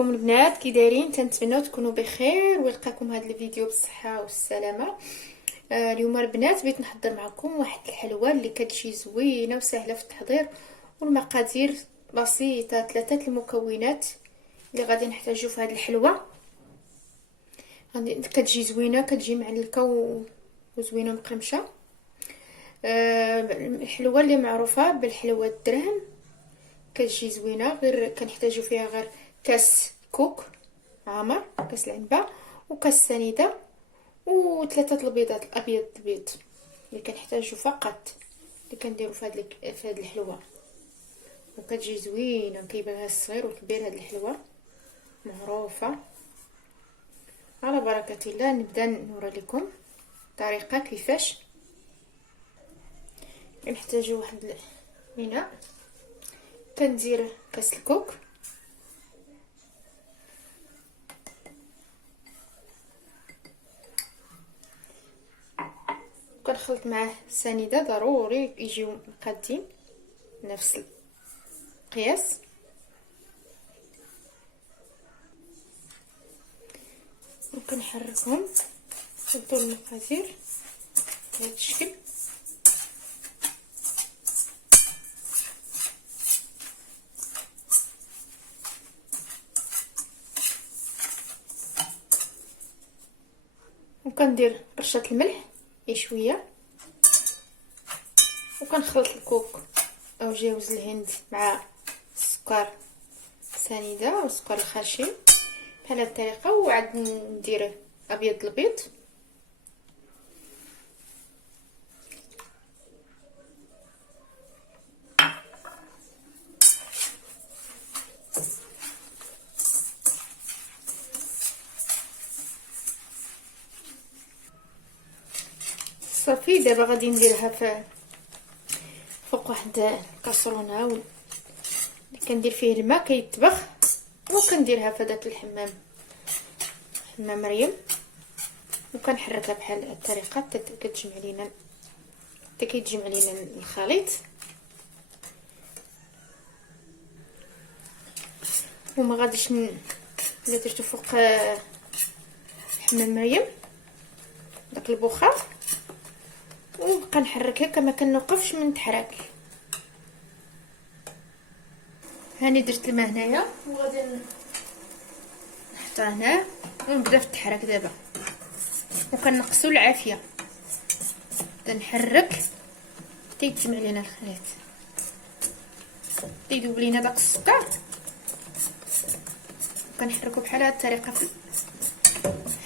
ازيكم البنات؟ كي دايرين؟ كنتمنى تكونوا بخير ويلقاكم هذا الفيديو بالصحه والسلامه. اليوم البنات بغيت نحضر معكم واحد الحلوه اللي كتجي زوينه وسهله في التحضير، والمقادير بسيطه. 3 المكونات اللي غادي نحتاجو في هذه الحلوه. كتجي زوينه، كتجي معلكه وزوينه مقرمشه. الحلوه اللي معروفه بالحلوه الدرهم كتجي زوينه، غير كنحتاجو فيها غير كاس كوك عامر، كاس العنبه، وكاس سنيده، و3 البيضات الابيض البيض اللي كنحتاجو فقط، اللي كنديرو في هاد الحلوه. وكتجي زوينه، كيبانها الصغير والكبير. هاد الحلوه معروفه. على بركه الله نبدا نوري لكم الطريقه كيفاش. كنحتاجو واحد الاناء، كندير كاس الكوك، كنخلط معاه سنيده، ضروري يجيو مقادين نفس القياس. وكنحركهم ندور المقادير بهذا الشكل. وكندير رشه الملح شويه، وكنخلط الكوك او جوز الهند مع السكر سنيده والسكر الخشن بحال هاد الطريقه. وعاد ندير ابيض البيض، صافي. دابا غادي نديرها فوق واحد الكاسرونه اللي كندير فيه الماء كيطبخ، وكنديرها في هذاك الحمام مريم، وكنحركها بحال هاد الطريقه حتى كتجمع لينا، حتى كيتجمع لينا الخليط. وما غاديش الا درتو فوق حمام مريم داك البخار، ونبقى نحركها كما كنوقفش من تحرك. هاني درت الماء هنايا وغادي نحطها هنا ونبدا في التحرك دابا، وكنقصو العافيه نبدا نحرك حتى يتجمع لينا الخليط، حتى يذوب لينا داك السكر. كنحركو بحال هاد الطريقه في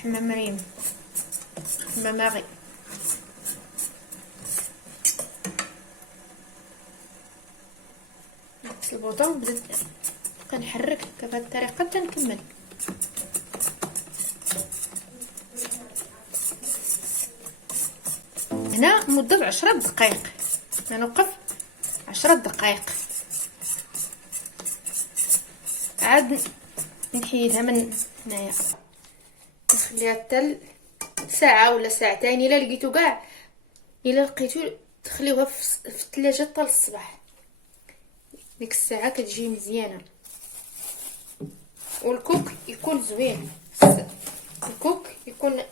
حمام مريم، حمام ماغي. نقص البوطه ونبدا كنحرك بهاد الطريقه حتى نكمل. هنا مده 10 دقائق، غنوقف 10 دقائق، عاد نحيدها من هنايا، نخليها حتى ساعه ولا ساعتين الا لقيتو كاع، الا لقيتو تخليوها في الثلاجه حتى للصباح، ديك الساعه كتجي مزيانه. والكوك يكون زوين، الكوك يكون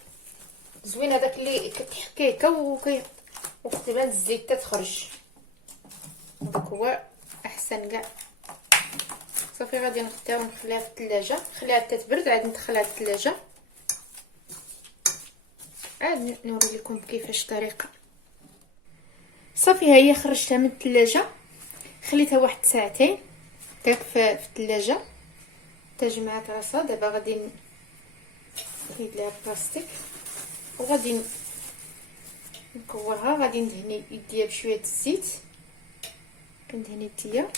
زوين، هذاك اللي كتحكيه وكتبان الزيت تخرج، هذاك هو احسن كاع. صافي غادي نغطيها ونخليها في الثلاجه، نخليها حتى تبرد، عاد ندخلها للثلاجه، عاد نوري لكم كيفاش الطريقه. صافي ها هي خرجتها من الثلاجه، خليتها واحد ساعتين داك في الثلاجه حتى جمعات راسها. دابا غادي نحيد لها البلاستيك وغادي نكورها. غادي ندهني يديا بشويه الزيت، كندهني يديا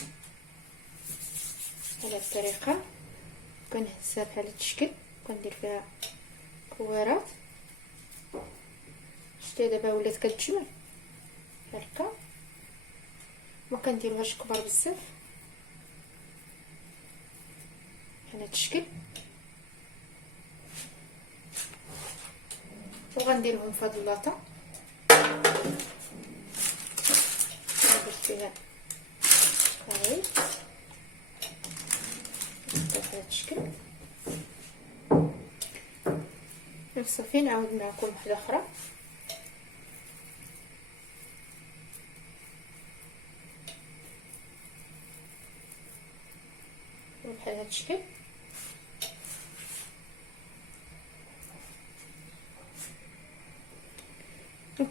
بهذه الطريقه، كنهزها بحال هذا الشكل، كندير فيها كويرات. شتي دابا ولات كتجمع هكا، ما كنديروهاش كبار بزاف بحال هذا الشكل. وغنديرهم في هاد اللاطه، درت فيها هاي بهذا الشكل. صافي نعاود معكم وحده اخرى. بحال هذا الشكل.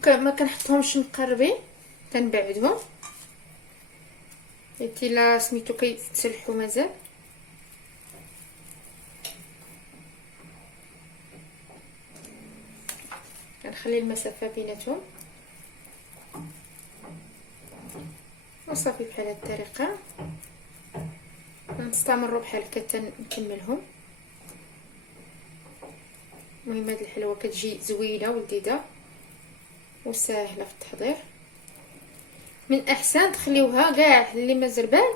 ما كنحطهمش مقربين، كنبعدهم حيت الا سميتو كيتسلحوا مازال. كنخلي المسافه بيناتهم وصافي. بحال هذه الطريقه نستمروا بحال هكا نكملهم. المهم هاد الحلوه كتجي زوينه ولذيذه وسهله في التحضير. من الاحسن تخليوها كاع اللي ما زربان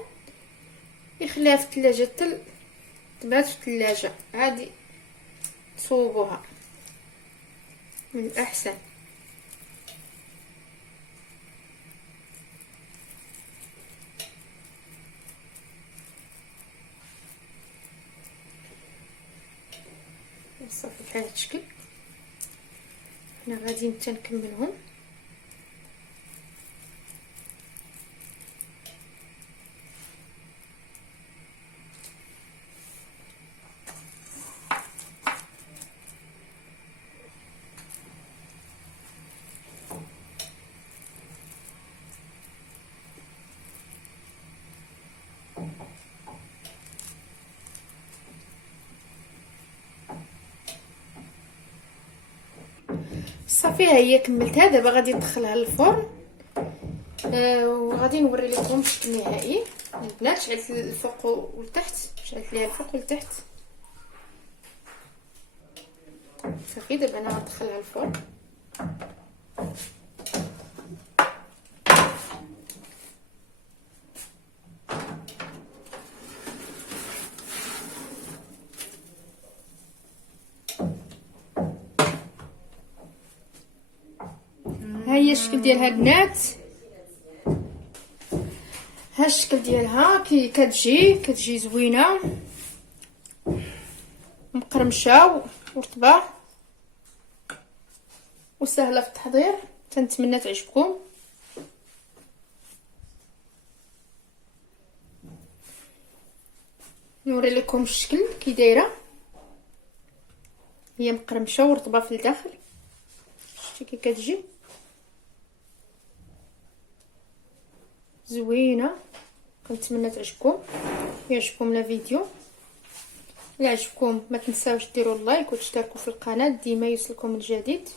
يخليها في الثلاجه حتى تبات في الثلاجه، عادي تصوبوها من الاحسن. صافي بحال هذا الشكل. حنا غادي نكملهم. صافي ها هي كملتها. دابا غادي ندخلها للفرن وغادي نوري لكم الشكل النهائي. البنات شعلت الفوق والتحت، شعلت ليها الفوق والتحت. صافي دابا انا غندخلها للفرن. ها هي الشكل ديالها البنات، ها الشكل ديالها كتجي زوينه مقرمشه ورطبه وسهله في التحضير. كنتمنى تعجبكم. نوري لكم الشكل كي دايره، هي مقرمشه ورطبه في الداخل. شتي كي كتجي زوينه. كنتمنى تعجبكم. يعجبكم الفيديو، الا عجبكم ما تنساوش ديروا اللايك وتشتركوا في القناه ديما يوصلكم الجديد.